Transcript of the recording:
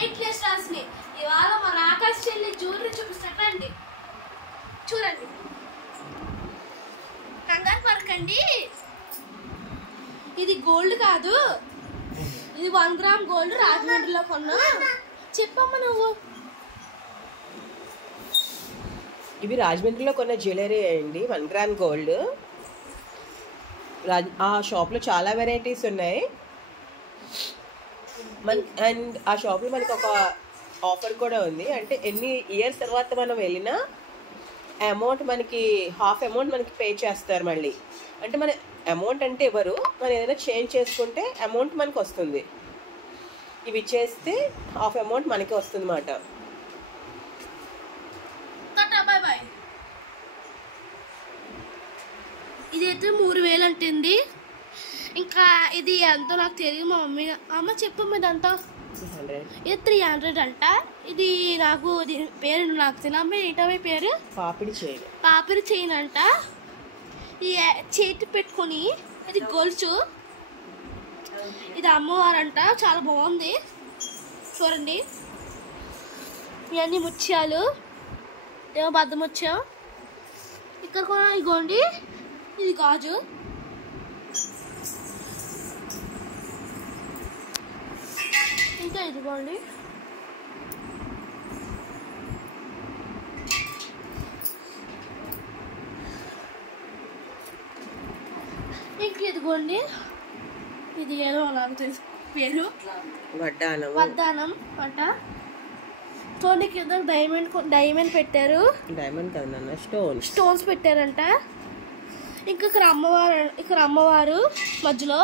Necklace రాసినాయి. ఇవాళ మన ఆకాశ్ చెల్లి జ్యువెలరీ చూపిస్తారండి. చూడండి, కంగారు పడకండి. ఇది గోల్డ్ కాదు, ఇది 1 గ్రామ్ గోల్డ్ రాజమండ్రిలో కొన్నా. చెప్పమ్మా నువ్వు. ఇవి రాజమండ్రిలో కొన్న జ్యువెలరీ అండి, 1 గ్రామ్ గోల్డ్. ఆ షాప్లో చాలా వెరైటీస్ ఉన్నాయి. అండ్ ఆ షాప్లో మనకి ఒక ఆఫర్ కూడా ఉంది. అంటే ఎన్ని ఇయర్స్ తర్వాత మనం వెళ్ళినా అమౌంట్ మనకి హాఫ్ అమౌంట్ మనకి పే చేస్తారు మళ్ళీ. అంటే మన అమౌంట్ అంటే ఎవరు, మనం ఏదైనా చేంజ్ చేసుకుంటే అమౌంట్ మనకు వస్తుంది. ఇవి ఇచ్చేస్తే హాఫ్ అమౌంట్ మనకి వస్తుంది అన్నమాట. ఇదైతే 3000 అంటుంది. ఇంకా ఇది ఎంతో నాకు తెలియదు. మా మమ్మీ అమ్మ చెప్పమ్మ ఇదంతా. ఇది 300 అంట. ఇది నాకు పేరు నాకు తెలియదు. ఏంటవి పేరు? పాపిడి చైన్ అంట. ఇది చేతి పెట్టుకొని, ఇది గొలుసు, ఇది అమ్మవారంట. చాలా బాగుంది చూడండి. ఇవన్నీ ముత్యాలు, ఏమో బద్ద ముత్యం. ఇక్కడ కూడా ఇగోండి, ఇది గాజు. ఇంకా ఇదిగోండి, ఇంకా ఇదిగోండి, ఇది ఏదో నాకు తెలుసు పేరు, వడ్డానం అంట. చూడండి, కింద డైమండ్ పెట్టారు. డైమండ్ కదన్నా, స్టోన్స్ పెట్టారంట. ఇంకా ఇక్కడ అమ్మవారు మధ్యలో